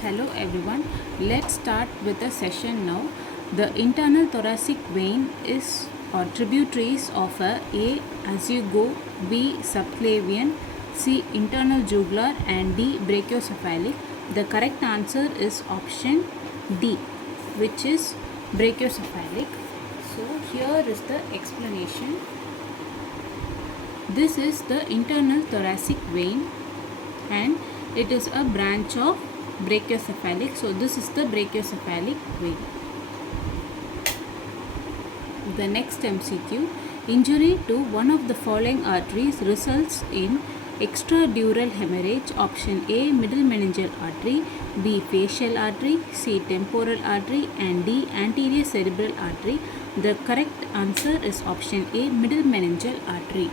Hello everyone. Let's start with a session now. The internal thoracic vein is or tributaries of A as you go, B subclavian, C internal jugular and D brachiocephalic. The correct answer is option D, which is brachiocephalic. So here is the explanation. This is the internal thoracic vein and it is a branch of brachiocephalic. So this is the brachiocephalic vein. The next MCQ. Injury to one of the following arteries results in extradural hemorrhage. Option A middle meningeal artery, B facial artery, C temporal artery and D anterior cerebral artery. The correct answer is option A middle meningeal artery.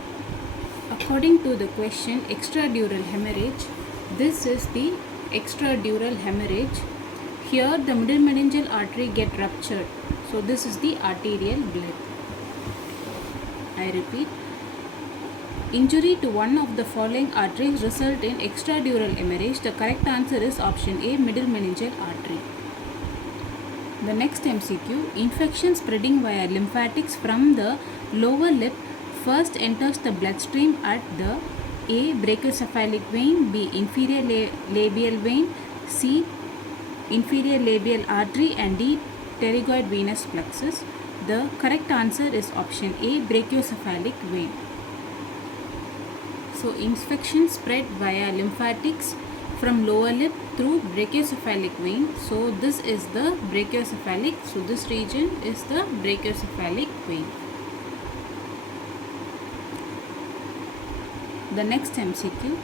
According to the question, extradural hemorrhage, this is the extradural hemorrhage. Here the middle meningeal artery get ruptured. So this is the arterial blood. I repeat. Injury to one of the following arteries result in extradural hemorrhage. The correct answer is option A middle meningeal artery. The next MCQ. Infection spreading via lymphatics from the lower lip first enters the bloodstream at the A brachiocephalic vein, B inferior labial vein, C inferior labial artery and D pterygoid venous plexus. The correct answer is option A brachiocephalic vein. So infection spread via lymphatics from lower lip through brachiocephalic vein. So this is the brachiocephalic. So this region is the brachiocephalic vein. The next MCQ.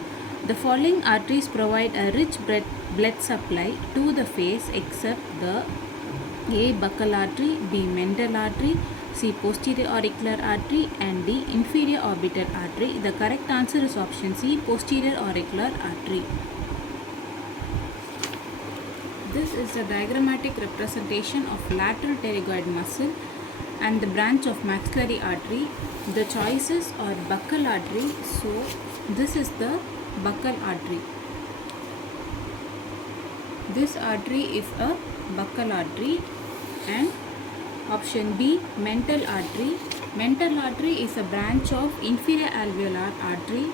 The following arteries provide a rich blood supply to the face except the A buccal artery, B mental artery, C posterior auricular artery and D inferior orbital artery. The correct answer is option C posterior auricular artery. This is a diagrammatic representation of lateral pterygoid muscle and the branch of maxillary artery. The choices are buccal artery. So this is the buccal artery. This artery is a buccal artery. And option B mental artery. Mental artery is a branch of inferior alveolar artery.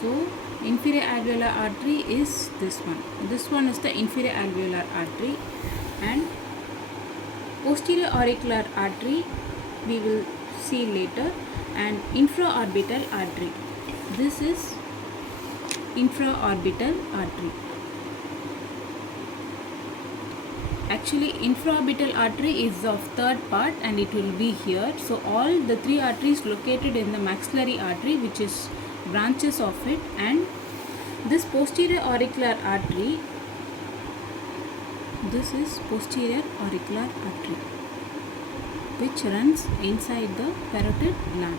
So inferior alveolar artery is this one. This one is the inferior alveolar artery. And posterior auricular artery we will see later. And infraorbital artery. This is infraorbital artery. Actually infraorbital artery is of third part and it will be here. So all the three arteries located in the maxillary artery which is branches of it, and this posterior auricular artery, this is posterior auricular artery which runs inside the parotid gland.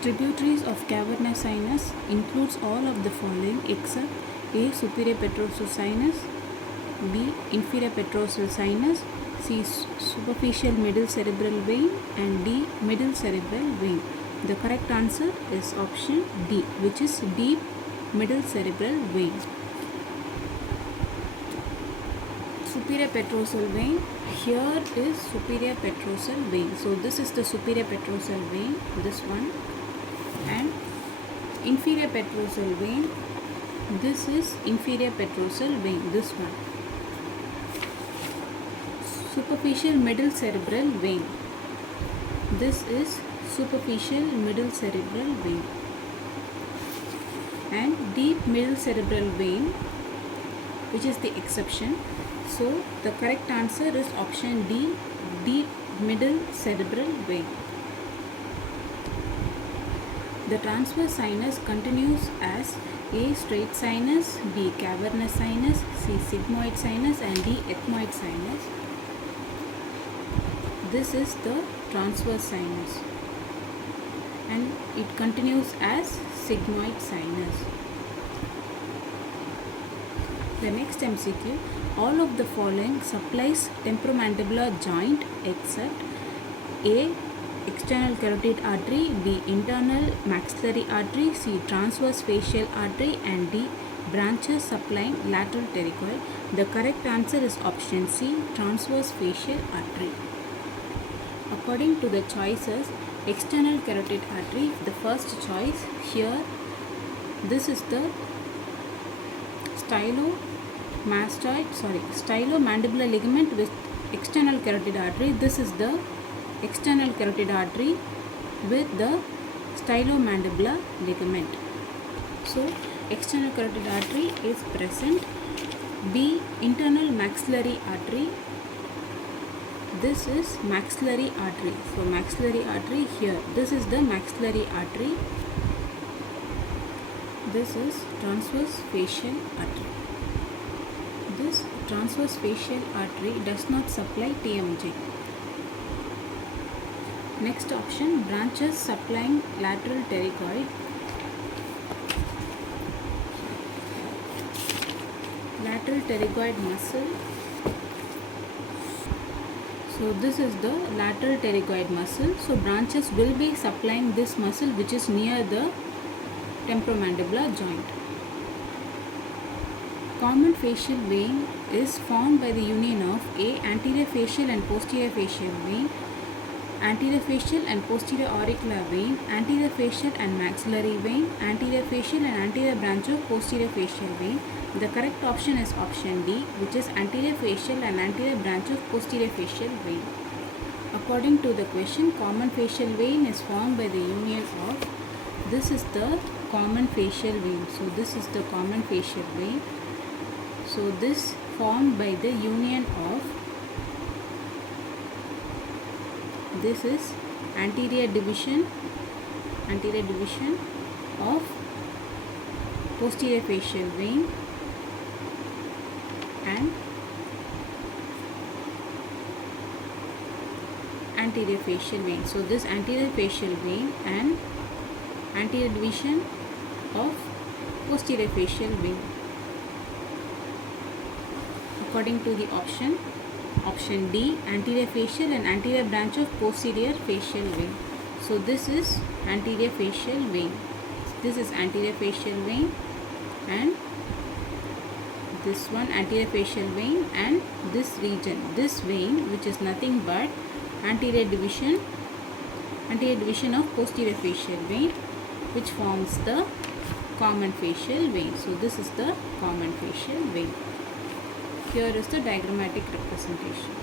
Tributaries of cavernous sinus includes all of the following except A superior petrosal sinus, B inferior petrosal sinus, C superficial middle cerebral vein and D middle cerebral vein. The correct answer is option D, which is deep middle cerebral vein. Superior petrosal vein. Here is superior petrosal vein. So this is the superior petrosal vein, this one. And inferior petrosal vein, this is inferior petrosal vein, this one. Superficial middle cerebral vein, this is superficial middle cerebral vein. And deep middle cerebral vein, which is the exception. So the correct answer is option D, deep middle cerebral vein. The transverse sinus continues as A straight sinus, B cavernous sinus, C sigmoid sinus and D ethmoid sinus. This is the transverse sinus and it continues as sigmoid sinus. The next MCQ. All of the following supplies temporomandibular joint except A external carotid artery, B. internal maxillary artery, C. transverse facial artery, and D. branches supplying lateral pterygoid. The correct answer is option C. transverse facial artery. According to the choices, external carotid artery, the first choice here, this is the stylomandibular ligament with external carotid artery. This is the external carotid artery with the stylomandibular ligament. So external carotid artery is present. B. internal maxillary artery. This is maxillary artery. So maxillary artery here, this is the maxillary artery. This is transverse facial artery. This transverse facial artery does not supply TMJ. Next option, branches supplying lateral pterygoid. Lateral pterygoid muscle. So this is the lateral pterygoid muscle. So branches will be supplying this muscle which is near the temporomandibular joint. Common facial vein is formed by the union of A. anterior facial and posterior facial vein, anterior facial and posterior auricular vein, anterior facial and maxillary vein, anterior facial and anterior branch of posterior facial vein. The correct option is option D, which is anterior facial and anterior branch of posterior facial vein. According to the question, common facial vein is formed by the union of, this is the common facial vein. So this is the common facial vein. So this formed by the union of, this is anterior division of posterior facial vein and anterior facial vein. So this anterior facial vein and anterior division of posterior facial vein. According to the option D, anterior facial and anterior branch of posterior facial vein. So this is anterior facial vein. This is anterior facial vein and this one anterior facial vein, and this region, this vein, which is nothing but anterior division of posterior facial vein, which forms the common facial vein. So this is the common facial vein. Here is the diagrammatic representation.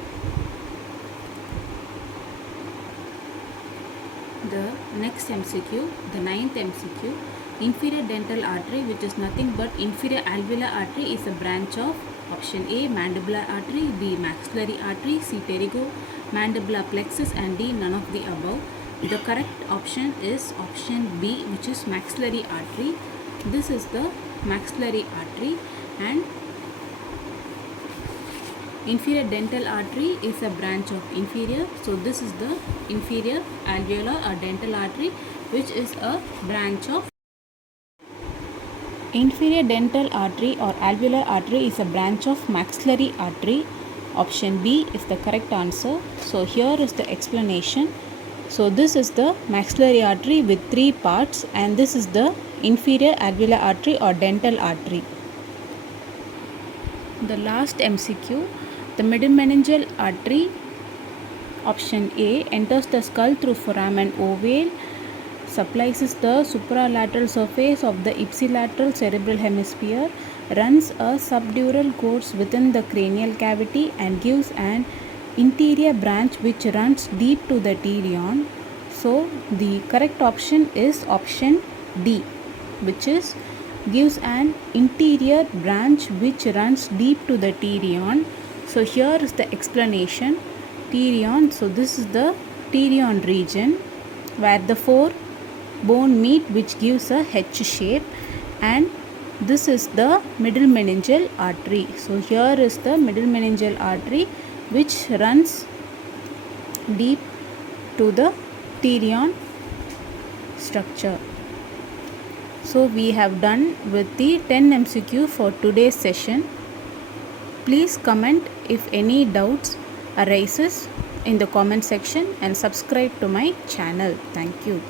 The next MCQ, the 9th MCQ, inferior dental artery, which is nothing but inferior alveolar artery, is a branch of option A, mandibular artery, B, maxillary artery, C, pterygomandibular plexus, and D, none of the above. The correct option is option B, which is maxillary artery. This is the maxillary artery, and inferior dental artery is a branch of inferior. So this is the inferior alveolar or dental artery, which is a branch of inferior dental artery or alveolar artery is a branch of maxillary artery. Option B is the correct answer. So here is the explanation. So this is the maxillary artery with 3 parts, and this is the inferior alveolar artery or dental artery. The last MCQ, the middle meningeal artery, option A, enters the skull through foramen ovale, supplies the supralateral surface of the ipsilateral cerebral hemisphere, runs a subdural course within the cranial cavity, and gives an interior branch which runs deep to the pterion. So the correct option is option D, which is gives an interior branch which runs deep to the pterion. So here is the explanation. Pterion, so this is the pterion region where the 4 bone meet, which gives a H shape, and this is the middle meningeal artery. So here is the middle meningeal artery which runs deep to the pterion structure. So we have done with the 10 MCQ for today's session. Please comment if any doubts arises. in the comment section and subscribe to my channel. Thank you.